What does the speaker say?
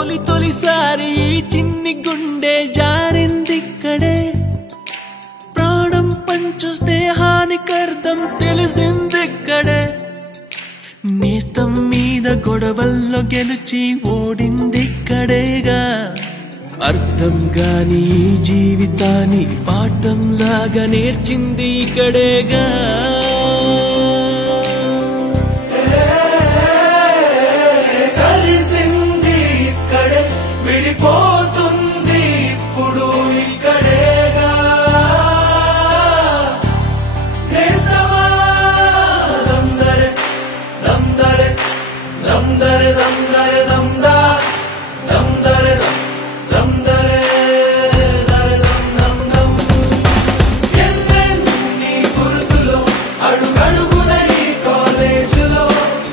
తొలిసారి చిన్ని గుండె జారిందిక్కడే ప్రాణం పంచు స్నేహానికర్థం తెలిసిందిక్కడే నేస్తం మీద గొడవల్లో గెలిచి ఓడిందిక్కడేగా అర్థం గాని జీవితాన్ని పాఠం లాగా నేర్చింది ఇక్కడేగా కలిసింది ఇక్కడే విడిపోతుంది ఇప్పుడు ఇక్కడేగా దమ్ దరే దమ్ దరే దమ్ దరే దమ్ దరే దమ్